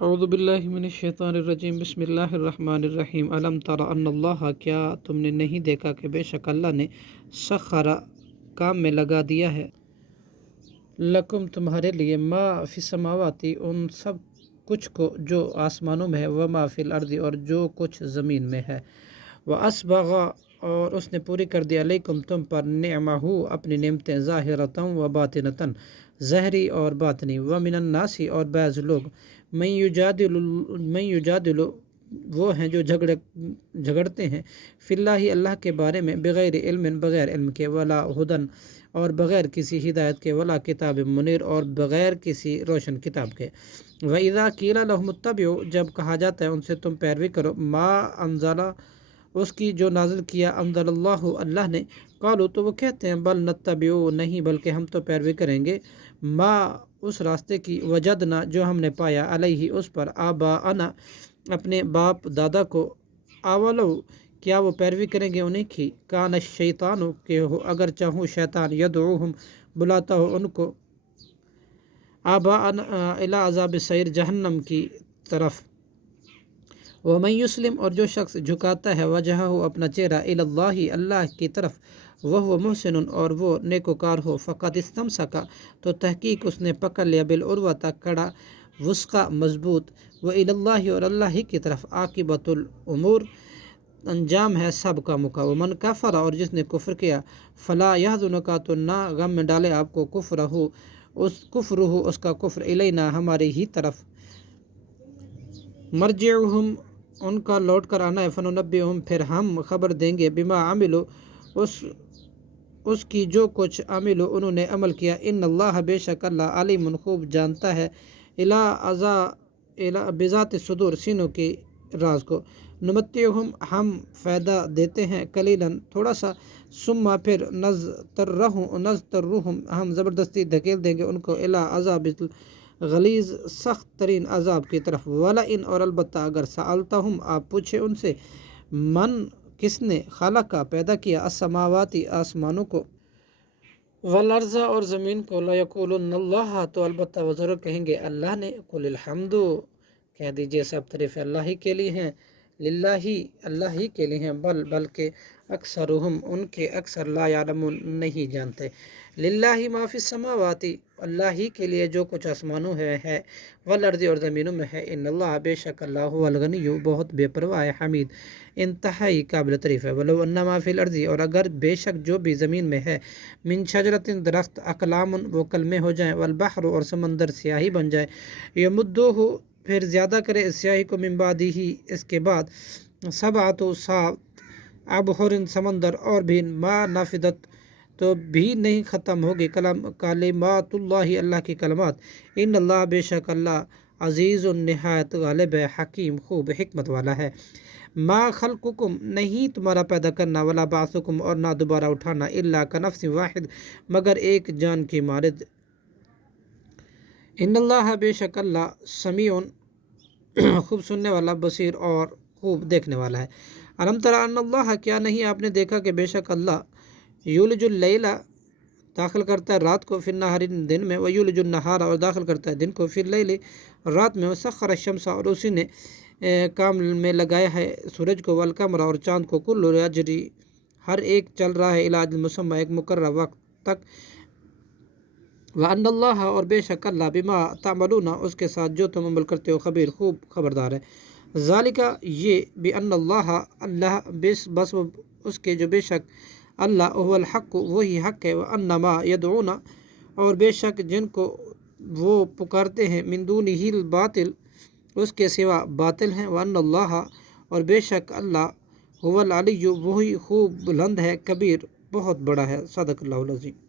اعوذ باللہ من الشیطان الرجیم بسم اللہ الرحمن الرحیم الم تر ان اللہ، کیا تم نے نہیں دیکھا کہ بے شک اللہ نے سخر کام میں لگا دیا ہے، لکم تمہارے لیے، ما فی السماواتی ان سب کچھ کو جو آسمانوں میں ہے، وما فی الارض اور جو کچھ زمین میں ہے، واسبغ اور اس نے پوری کر دیا، علیکم تم پر، نعمہ اپنی نعمتیں، ظاہرۃ و باطنۃ ظاہری اور باطنی، ومن الناس اور بعض لوگ، من یجادل وہ ہیں جو جھگڑتے ہیں، فی اللہ اللہ کے بارے میں، بغیر علم بغیر علم کے، ولا ہدن اور بغیر کسی ہدایت کے، ولا کتاب منیر اور بغیر کسی روشن کتاب کے، وَإِذَا قِيلَ لَهُمُ اتَّبِعُوا جب کہا جاتا ہے ان سے تم پیروی کرو، ما انزل اس کی جو نازل کیا، انزل اللہ اللہ نے، قالوا تو وہ کہتے ہیں، بل نتبع نہیں بلکہ ہم تو پیروی کریں گے، ما اس راستے کی، وجدنا جو ہم نے پایا، علیہ اس پر، آباءنا اپنے باپ دادا کو، اولو کیا وہ پیروی کریں گے انہیں کی، کان الشیطان کہ ہو اگر چاہوں شیطان، یدعوہم بلاتا ہو ان کو، آباءنا الی عذاب السعیر جہنم کی طرف، ومن یسلم اور جو شخص جھکاتا ہے، وجہہ اپنا چہرہ، الی اللہ اللہ کی طرف، وہو محسن اور وہ نیکوکار ہو، فقد استمسک تو تحقیق اس نے پکڑ لیا، بالعروۃ کڑا، وثقہ مضبوط، وإلی اللہ اور اللہ ہی کی طرف، عاقبۃ الامور انجام ہے سب کاموں کا، ومن کفر اور جس نے کفر کیا، فلا یحزنک تو نہ غم میں ڈالے آپ کو، کفرہ اس کا کفر، الینا ہماری ہی طرف، مرجعہم ان کا لوٹ کر آنا ہے، فننبئہم پھر ہم خبر دیں گے، بما عملوا اس کی جو کچھ عملوا انہوں نے عمل کیا، ان اللہ بے شک اللہ علیم خوب جانتا ہے، بذات الصدور سینوں کی راز کو، نمتعہم ہم فائدہ دیتے ہیں، قلیلاً تھوڑا سا، ثم پھر نضطرہم ہم زبردستی دھکیل دیں گے ان کو، الی عذاب غلیظ سخت ترین عذاب کی طرف، ولئن اور البتہ اگر سألتہم آپ پوچھے ان سے، من کس نے، خلق کا پیدا کیا، السماواتی آسمانوں کو، والارض اور زمین کو، لیقولن اللہ تو البتہ وہ ضرور کہیں گے اللہ نے، قل الحمد کہہ دیجئے سب تعریفیں اللہ ہی کے لیے ہیں، للہ اللہ ہی کے لیے ہیں، بلکہ اکثرہم ان کے اکثر، لا یعلمون نہیں جانتے، للہ ما فی السماوات اللہ ہی کے لیے جو کچھ آسمانوں ہے، والارض اور زمینوں میں ہے، ان اللہ بے شک اللہ هو الغنی بہت بے پرواہ ہے، حمید انتہائی قابل تعریف ہے، ولو ان ما فی الارض اور اگر بے شک جو بھی زمین میں ہے، من شجرۃ درخت، اقلام وہ کلمے ہو جائیں، والبحر اور سمندر سیاہی بن جائے، یمدوہ پھر زیادہ کرے اس سیاہی کو، من بعدہ اس کے بعد، سبعۃ سات ابحر سمندر اور بھی، ما نفدت تو بھی نہیں ختم ہوگی، کلمات اللہ اللہ کی کلمات، ان اللہ بے شک اللہ عزیز نہایت غالب ہے، حکیم خوب حکمت والا ہے، ما خلقکم نہیں تمہارا پیدا کرنا، ولا بعثکم اور نہ دوبارہ اٹھانا، الا کنفس واحد مگر ایک جان کی مانند، ان اللہ بے شک اللہ سمیع خوب سننے والا، بصیر اور خوب دیکھنے والا ہے، الم تر ان اللہ کیا نہیں آپ نے دیکھا کہ بے شک اللہ، یولج اللیل داخل کرتا ہے رات کو، فی النہار دن میں، ویولج النہار اور داخل کرتا ہے دن کو، فی اللیل رات میں، وسخر الشمس اور اسی نے کام میں لگایا ہے سورج کو، والقمر اور چاند کو، کل یجری ہر ایک چل رہا ہے، الی اجل مسمی ایک مقررہ وقت تک، وان اللہ اور بے شک اللہ، بما تعملون اس کے ساتھ جو تم عمل کرتے ہو، خبیر خوب خبردار ہے، ذالک یہ، بان اللہ اللہ بس اس کے جو بے شک اللہ، هو الحق وہی حق ہے، وانما یدعون اور بے شک جن کو وہ پکارتے ہیں، من دونہ الباطل اس کے سوا باطل ہیں، وان اللہ اور بے شک اللہ، هو العلی وہی خوب بلند ہے، کبیر بہت بڑا ہے، صدق اللہ العظیم۔